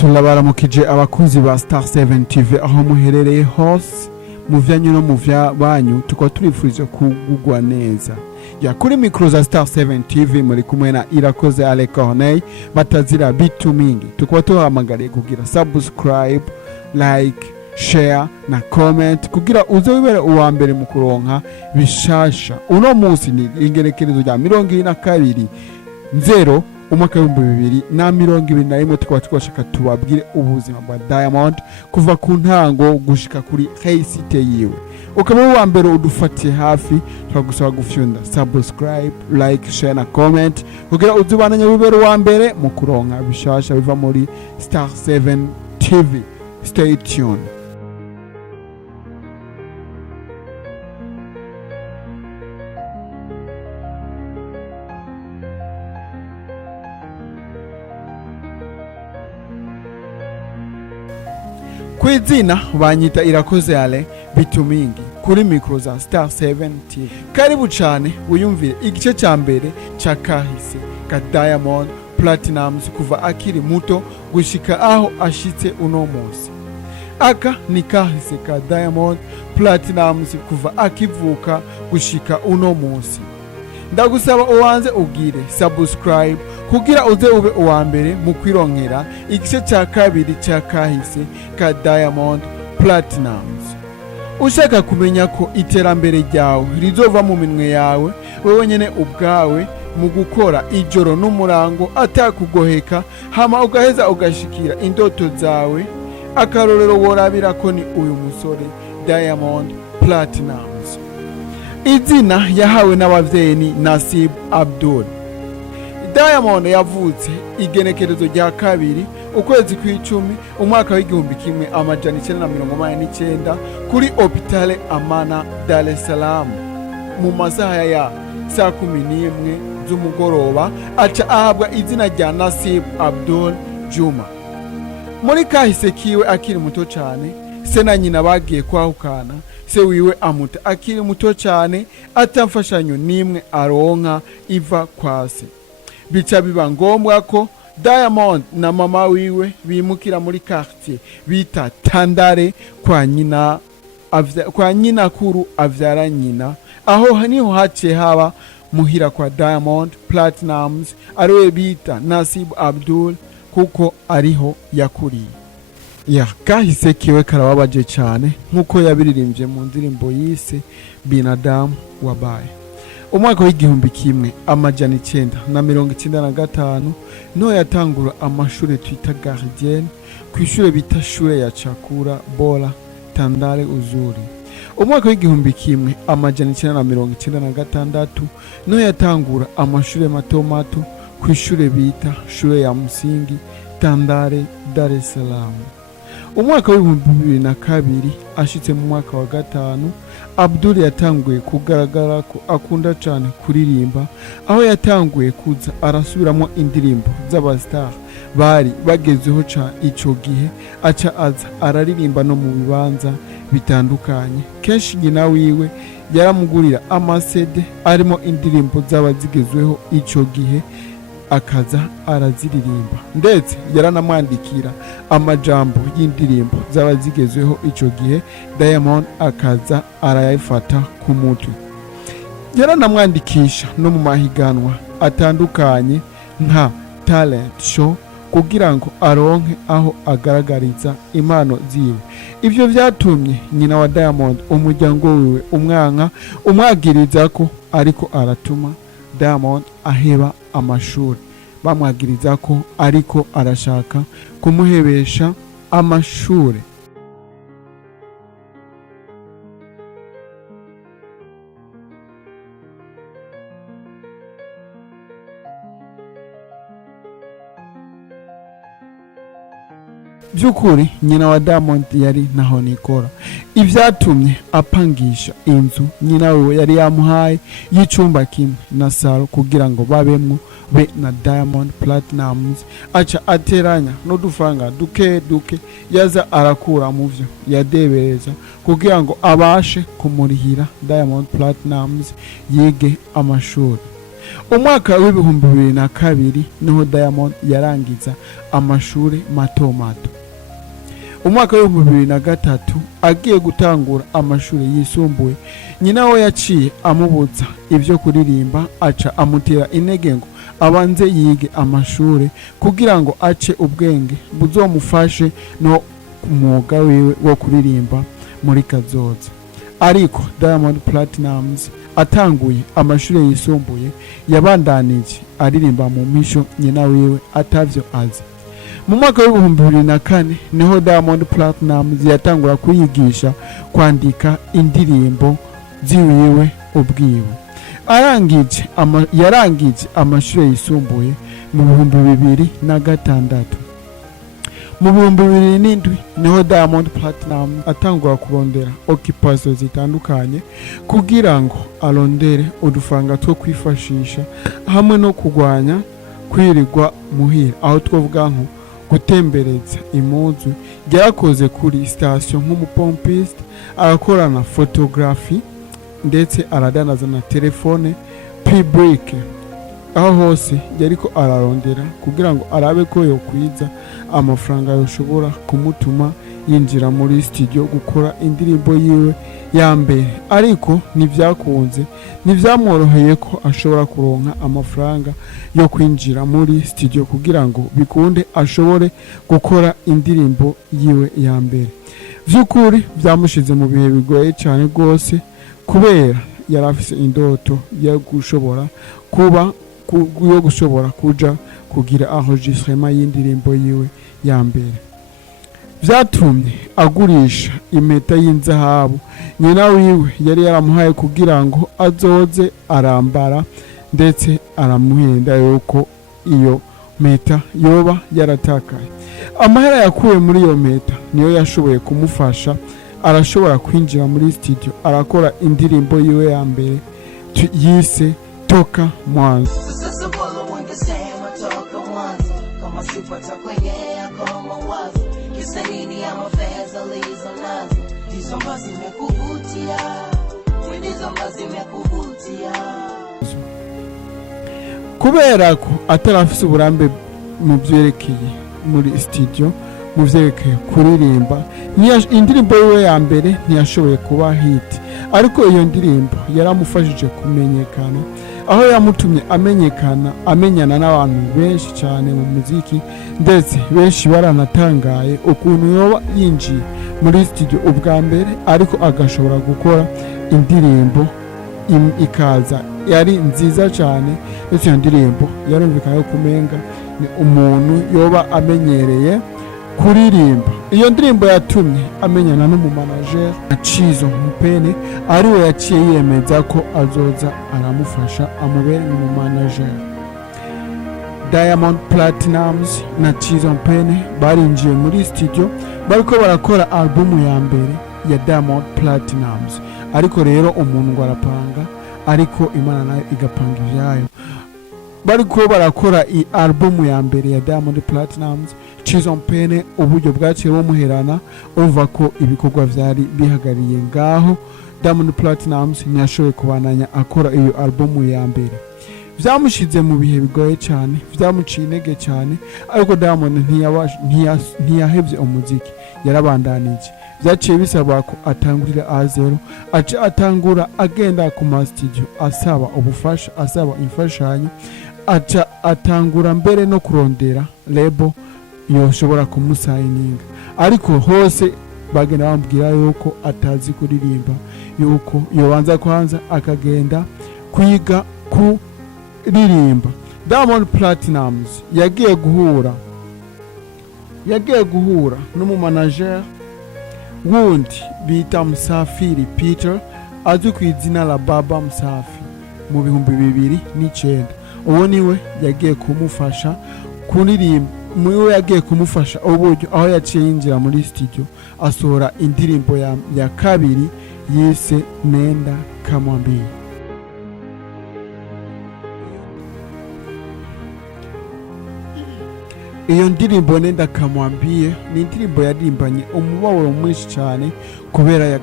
turabaramukije abakunzi ba Star 7 TV aho muherereye hose mu vyanyu no mu vyabanyu tukaba turifurije kugugwa neza ya kuri micro za Star 7 TV muri kumwe na Irakoze Ale Corneille batazira bitu mingi tukaba tuhamagariye kugira subscribe like share na comment kugira uze wibere uwa mbere mu kuronka bishasha. Uno munsi ni ingerekerezo rya 22 0 umwaka w'2021 tukaba twashaka tubabwire ubuzima bwa Diamond kuva ku ntango gushika kuri réussite yiwe. Ukaba wa mbere udufatiye hafi twagusaba gufyunda subscribe like share na comment kugira uzubananye wibere wa mbere mu kuronka bishasha biva muri Star 7 TV. Stay tuned. Kwizina banyita Irakoze Ale bitu mingi kuri micro za Star 7 TV. Karibu cyane uyumvire igice cya mbere cya kahise ka Diamond Platnumz kuva akiri muto gushika aho ashitse uno munsi. Aka ni kahise ka Diamond Platnumz kuva akivuka gushika uno munsi. Ndagusaba uwanze ugire subscribe kugira uze ube uwa mbere mu kwironkera igice cya kabiri cya kahise ka Diamond Platnumz. Ushaka kumenya ko iterambere ryawe rizova mu minwe yawe wewe nyene ubwawe mu gukora ijoro n'umurango atakugoheka hama ugaheza ugashikira indoto zawe, akarorero worabira ko ni uyu musore Diamond Platnumz. Izina yahawe n'abavyeyi ni Nasib Abdul. Diamond yavutse igenekerezo rya kabiri ukwezi kw'icumi umwaka w'1989 kuri Hopitale Amana Dar es Salaam mu masaha ya saa 11 z'umugoroba aca ahabwa izina rya Nasib Abdul Juma. Muri kahise kiwe akiri muto cyane se na nyina bagiye kwahukana, se wiwe amuta akiri muto cyane atamfashanyo nimwe aronka iva kwase. Bica biba ngombwa ko Diamond na mama wiwe bimukira muri quartier bita Tandare kwa nyina kuru avyara nyina, aho niho haciye haba muhira kwa Diamond Platnumz ariwe bita Nasib Abdul kuko ariho yakuriye. Kahise kiwe karababaje cyane nkuko yabiririmbye mu ndirimbo yise Binadamu Wabaye. Umwaka w'1995 no yatangura amashure twita Gardien kwishure bita shure ya Chakura Bora Tandare Uzuri. Umwaka w'1996 no yatangura amashure mato mato kwishure bita shure ya Msingi Tandare Dar es Salaam. Umwaka w'2002 ashitse mu mwaka wa gatanu Abdul yatanguye kugaragara ko akunda cyane kuririmba, aho yatanguye kuza arasubiramo indirimbo z'abastar bari bagezeho cyane ico gihe, aca aza araririmba no mu bibanza bitandukanye. Kenshi nyina wiwe yaramugurira amasede arimo indirimbo z'abazigezweho ico gihe akaza araziririmba, ndetse yaranamwandikira amajambo y'indirimbo z'abazigezweho ico gihe Diamond akaza arayafata ku mutwe. Yaranamwandikisha no mu mahiganwa atandukanye nka talent show kugira ngo aronke aho agaragariza impano ziwe. Ivyo vyatumye nyina wa Diamond umuryango wiwe umwagiriza ko ariko aratuma Diamond aheba amashuri, bamwagiriza ko ariko arashaka kumuhebesha amashuri. Byukuri nyina wa Diamond yari naho nikora, ivyatumye apangisha inzu nyina we yari yamuhaye y'icumba kimwe na salo kugira ngo babemwo be na Diamond Platnumz. Aca ateranya no dufanga duke yaza arakura mu vyo yadebereza kugira ngo abashe kumurihira Diamond Platnumz yige amashuri. umwaka w'ibihumbi 2002 niho Diamond yarangiza amashuri mato mato. Umwaka w'ibihumbi 2003 agiye gutangura amashuri yisumbuye, nyina we yaciye amubuza ibyo kuririmba, aca amutera intege ngo abanze yige amashuri kugira ngo ace ubwenge buzomufashe no umwuga wiwe wo kuririmba muri kazoza. Ariko Diamond Platnumz atanguye amashuri yisumbuye yabandanije aririmba mu misho nyina wiwe atavyo azi. Mu mwaka w'ibihumbi 2004 niho Diamond Platnumz yatangura kuyigisha kwandika indirimbo ziwiwe ubwiwe. Yarangije amashuri yisumbuye mu 2006. Mu 2007 niho Diamond Platnumz atangura kurondera occupation zitandukanye kugira ngo arondere udufaranga two kwifashisha hamwe no kurwanya kwirirwa muhira, aho twovuga nko gutembereza impuzu. Yarakoze kuri station nk'umupompiste, arakorana photography ndetse aradanaza na telefone public. Aho hose yariko ararondera kugira ngo arabe ko yokwiza amafaranga yoshobora kumutuma yinjira muri studio gukora indirimbo yiwe ya mbere. Ariko ntivyakunze, ntivyamworoheye ko ashobora kuronka amafaranga yo kwinjira muri studio kugira ngo bikunde ashobore gukora indirimbo yiwe ya mbere. Vy'ukuri vyamushize mu bihe bigoye cyane rwose, kubera yarafise indoto yo gushobora kuja kugira enregistrement y'indirimbo yiwe ya mbere. Vyatumye agurisha impeta y'inzahabu nyina wiwe yari yaramuhaye kugira ngo azoze arambara, ndetse aramuhenda yuko iyo meta yoba yaratakaye. Amahera yakuye muri iyo meta niyo yashoboye kumufasha, arashobora kwinjira muri studio arakora indirimbo yiwe ya mbere yise Toka Mwanzo. Kubera ko atarafise uburambe mu byerekeye muri studio, mu byerekeye kuririmba, indirimbo yiwe ya mbere ntiyashoboye kuba hit. Ariko iyo ndirimbo yaramufashije kumenyekana, aho yamutumye amenyana n'abantu benshi cyane mu muziki, ndetse benshi baranatangaye ukuntu yoba yinjiye muri studio ubwa mbere ariko agashobora gukora indirimbo ikaza yari nziza cyane. Ndetse iyo ndirimbo yarumvikana yo kumenga ni umuntu yoba amenyereye kuririmba. Iyo ndirimbo yatumye amenyana n'umumanager Chizo Mpene, ariwe yaciye yemeza ko azoza aramufasha amubere umumanager. Diamond Platnumz na Chizo Mpene barinjiye muri studio bariko barakora album ya mbere ya Diamond Platnumz. Ariko rero umuntu ngo arapanga, ariko Imana nayo igapanga ivyayo. Bariko barakora i album ya mbere ya Diamond Platnumz, Chizo Mpene uburyo bwaciye bumuherana, uva ko ibikorwa vyari bihagariye ngaho. Diamond Platnumz ntiyashoboye kubananya akora iyo album ya mbere. Vyamushize mu bihe bigoye cyane, vyamuciye intege cyane, ariko Diamond ntiyahevye umuziki, yarabandanije. Vyaciye bisaba ko atangurira A0, atangura agenda ku ma studio asaba ubufasha, asaba imfashanyo, atangura mbere no kurondera label yoshobora kumusayininga. Ariko hose bagenda bambwira yuko atazi kuririmba, yuko yobanza kwanza akagenda kwiga kuririmba. Diamond Platnumz yagiye guhura n'umumanager wundi bita Musafiri Peter, azwi ku izina la Baba Musafi, mu 2009. Uwo niwe yagiye kumufasha kuririmba, muwe yagiye kumufasha uburyo aho yaciye yinjira muri studio asohora indirimbo ya kabiri yise Nenda Kamwambie. Iyo ndirimbo Nenda Kamwambie ni indirimbo yaririmbanye umubabaro mwinshi cyane, kubera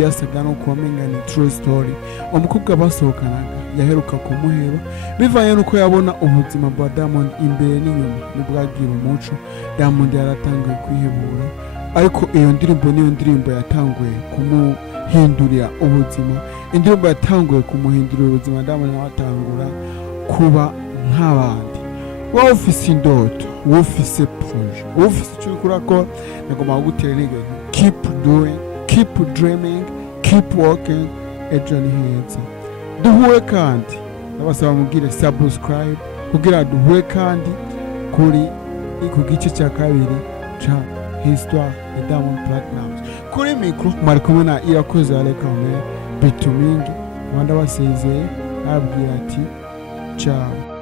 yasaga no kuwamenga ni true story. Umukobwa basohokanaga yaheruka kumuheba bivanye nuko yabona ubuzima bwa Diamond imbere n'inyuma nibwagira umuco. Diamond yaratanguye kwihebura, ariko iyo ndirimbo niyo ndirimbo yatanguye kumuhindurira ubuzima, indirimbo yatanguye kumuhindurira ubuzima. Diamond nawe atangura kuba nk'abandi. Wowe ufise indoto, wowe ufise projet, wowe ufise icyo uriko urakora, nagomba kugutera intege. Keep doing, keep dreaming, keep working. Ejo ni heza. Duhure kandi ndabasaba mugire subscribe kugira duhure kandi kuri ku gice cya kabiri ca Histoire ya Diamond Platnumz. Kuri mikro mwari kumwe na Irakoze Alekame Bitumingi, wanda basezeye abwira ati ciao.